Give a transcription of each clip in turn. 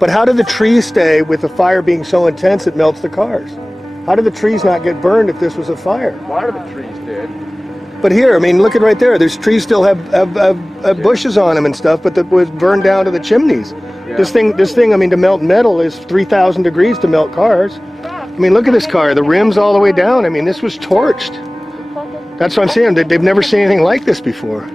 But how did the trees stay with the fire being so intense it melts the cars? How did the trees not get burned if this was a fire? A lot of the trees did. But here, I mean, look at right there. There's trees still have bushes on them and stuff, but that was burned down to the chimneys. Yeah. This thing, I mean, to melt metal is 3,000 degrees to melt cars. I mean, look at this car. The rim's all the way down. I mean, this was torched. That's what I'm saying. They've never seen anything like this before.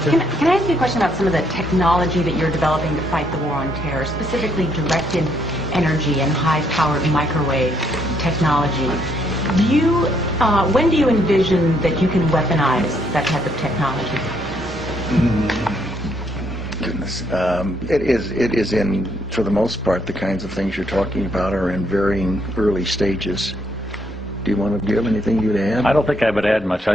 Can I ask you a question about some of the technology that you're developing to fight the war on terror, specifically directed energy and high-powered microwave technology? When do you envision that you can weaponize that type of technology? Goodness, it is in, for the most part, the kinds of things you're talking about are in varying early stages. Do you have anything you'd add? I don't think I would add much.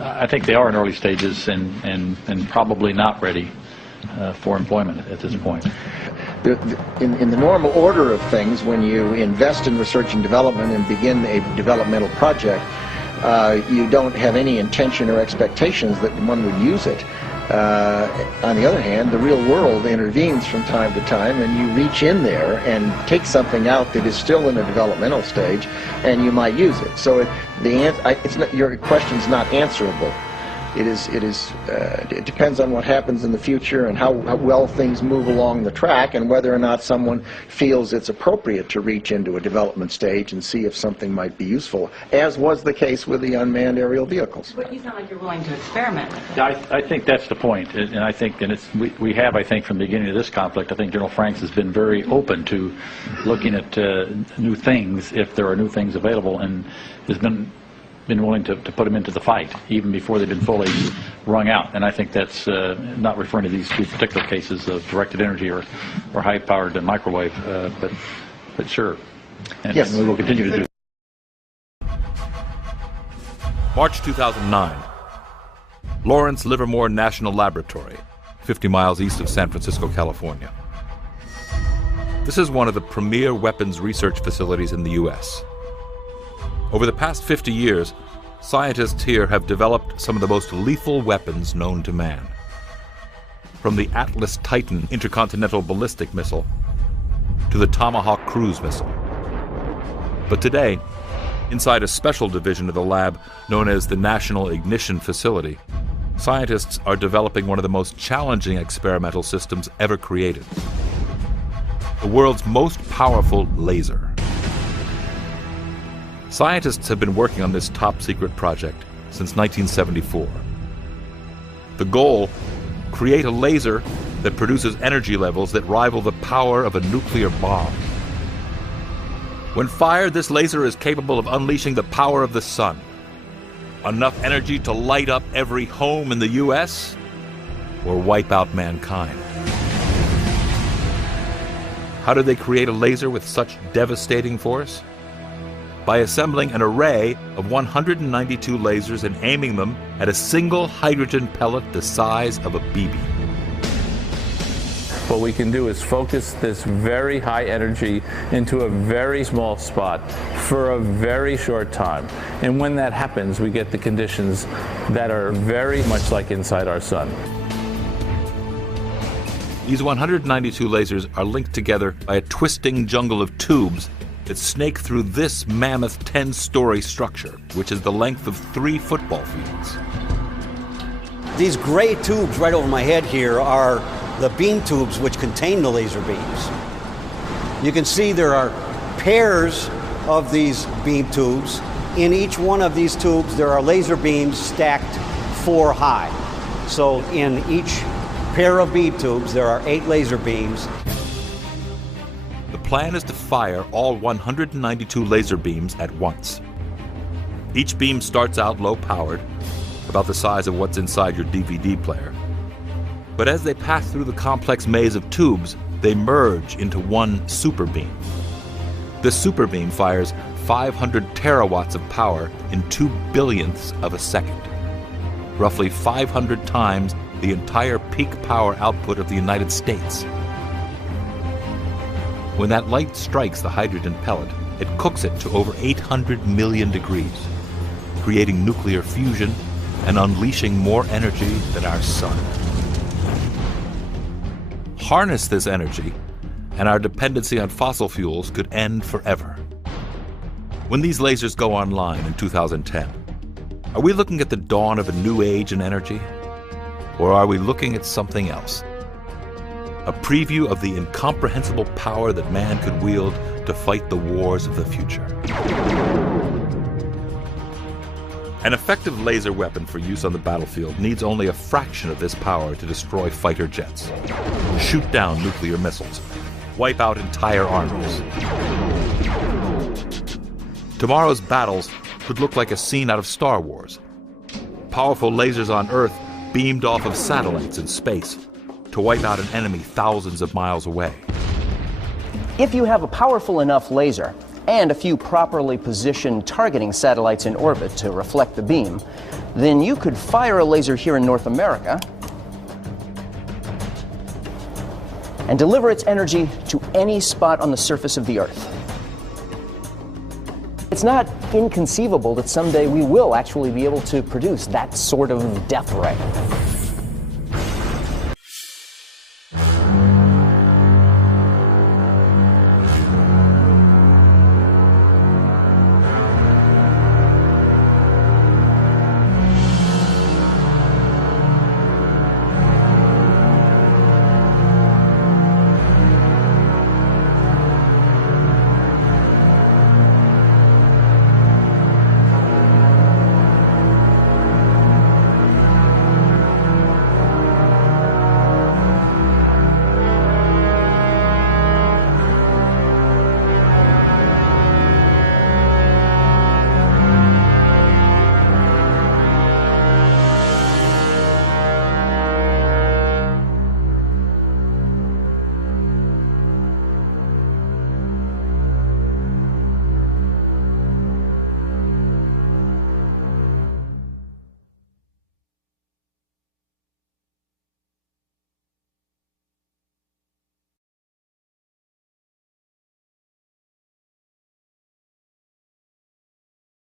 I think they are in early stages and probably not ready for employment at this point. In the normal order of things, when you invest in research and development and begin a developmental project, you don't have any intention or expectations that one would use it. On the other hand, the real world intervenes from time to time, and you reach in there and take something out that is still in a developmental stage, and you might use it. So your question's not answerable. It depends on what happens in the future and how well things move along the track, and whether or not someone feels it's appropriate to reach into a development stage and see if something might be useful, as was the case with the unmanned aerial vehicles. But you sound like you're willing to experiment with it. I think that's the point, and I think, we have, I think, from the beginning of this conflict, I think General Franks has been very open to looking at new things if there are new things available, and has been willing to put them into the fight even before they've been fully wrung out. And I think that's not referring to these two particular cases of directed energy or high-powered microwave, but sure. And, yes. And we will continue to do. March 2009. Lawrence Livermore National Laboratory, 50 miles east of San Francisco, California. This is one of the premier weapons research facilities in the U.S. Over the past 50 years, scientists here have developed some of the most lethal weapons known to man. From the Atlas Titan intercontinental ballistic missile to the Tomahawk cruise missile. But today, inside a special division of the lab known as the National Ignition Facility, scientists are developing one of the most challenging experimental systems ever created. The world's most powerful laser. Scientists have been working on this top-secret project since 1974. The goal: create a laser that produces energy levels that rival the power of a nuclear bomb. When fired, this laser is capable of unleashing the power of the sun. Enough energy to light up every home in the U.S. or wipe out mankind. How did they create a laser with such devastating force? By assembling an array of 192 lasers and aiming them at a single hydrogen pellet the size of a BB. What we can do is focus this very high energy into a very small spot for a very short time. And when that happens, we get the conditions that are very much like inside our sun. These 192 lasers are linked together by a twisting jungle of tubes that snake through this mammoth 10-story structure, which is the length of 3 football fields. These gray tubes right over my head here are the beam tubes which contain the laser beams. You can see there are pairs of these beam tubes. In each one of these tubes there are laser beams stacked 4 high. So in each pair of beam tubes there are 8 laser beams. The plan is to fire all 192 laser beams at once. Each beam starts out low-powered, about the size of what's inside your DVD player. But as they pass through the complex maze of tubes, they merge into one super beam. This super beam fires 500 terawatts of power in 2 billionths of a second, roughly 500 times the entire peak power output of the United States. When that light strikes the hydrogen pellet, it cooks it to over 800 million degrees, creating nuclear fusion and unleashing more energy than our sun. Harness this energy, and our dependency on fossil fuels could end forever. When these lasers go online in 2010, are we looking at the dawn of a new age in energy? Or are we looking at something else? A preview of the incomprehensible power that man could wield to fight the wars of the future. An effective laser weapon for use on the battlefield needs only a fraction of this power to destroy fighter jets, shoot down nuclear missiles, wipe out entire armies. Tomorrow's battles could look like a scene out of Star Wars. Powerful lasers on Earth beamed off of satellites in space to wipe out an enemy thousands of miles away. If you have a powerful enough laser and a few properly positioned targeting satellites in orbit to reflect the beam, then you could fire a laser here in North America and deliver its energy to any spot on the surface of the Earth. It's not inconceivable that someday we will actually be able to produce that sort of death ray.